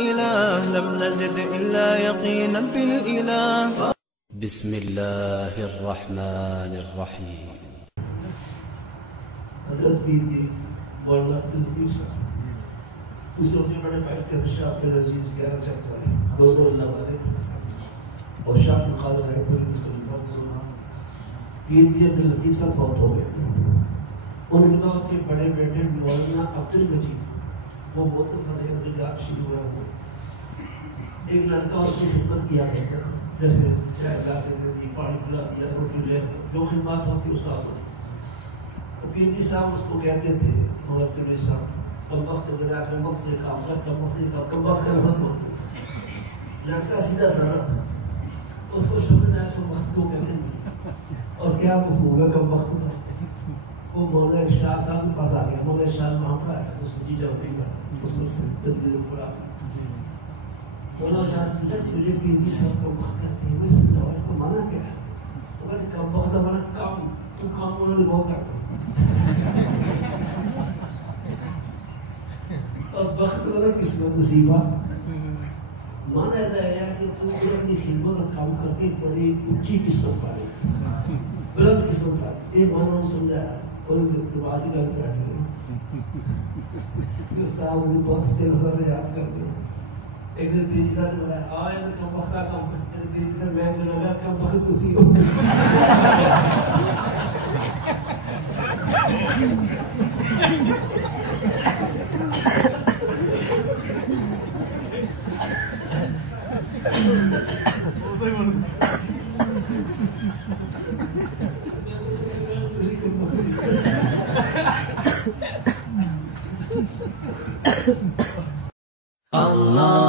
الإله لم نزد إلا يقينا بالإله. بسم الله الرحمن الرحيم. حضرت پیر کی مولانا عبداللطیف صاحب اس وقت بڑے بھائی تھے شاہ عبدالعزیز 11 چک والے دونوں اللہ والے تھے اور شاہ القادر رائے پور کے خلیفہ پیر کی عبداللطیف صاحب فوت ہو گئے. ان کے بعد کے بڑے بیٹے مولانا عبدالمجید وہ موت فتح انقلاب شروع ہوا ہوا ایک لڑکا اس کی خدمت کیا کرتا تھا جیسے چائے لا کے دیتی پانی پلا دیا روٹی لے جو خدمات ہوتی اس کا پیر جی صاحب اس کو کہتے تھے مولانا صاحب کم وقت اگر آپ کم وقت سے کام کر کم وقت کا لفظ مت لڑکا سیدھا سادہ تھا اس کو سمجھ آیا کم وقت کو کہتے ہیں اور کیا مفہوم ہے کم وقت کا. وہ مولانا شاہ صاحب کے پاس آ گیا. مولانا شاہ وہاں پر آیا اس کو جی جاوید پڑھا اس کو تدبیر پڑھا. مولانا شاہ سمجھا مجھے پیر جی صاحب کم وقت کہتے ہیں. میں سمجھا اس کو مانا کیا ہے. وہ کہتے کم وقت ہمارا کام تو کام انہوں نے وہ کرتا اور وقت والا قسمت نصیبہ مانا ایسا ہے کہ تو اپنی خدمت اور کام کر کے بڑی اونچی قسمت پا رہی بلند قسمت پا رہی. یہ مانا ہوں سمجھایا اور دماغی گھر بیٹھ گئے استاد مجھے بہت اچھے لفظ سے یاد کر دیا. ایک دن پیر جی صاحب نے بتایا آئے نا کم وقت کام کرتے پیر جی صاحب میں گناہگار کم وقت تو سی ہو. Allah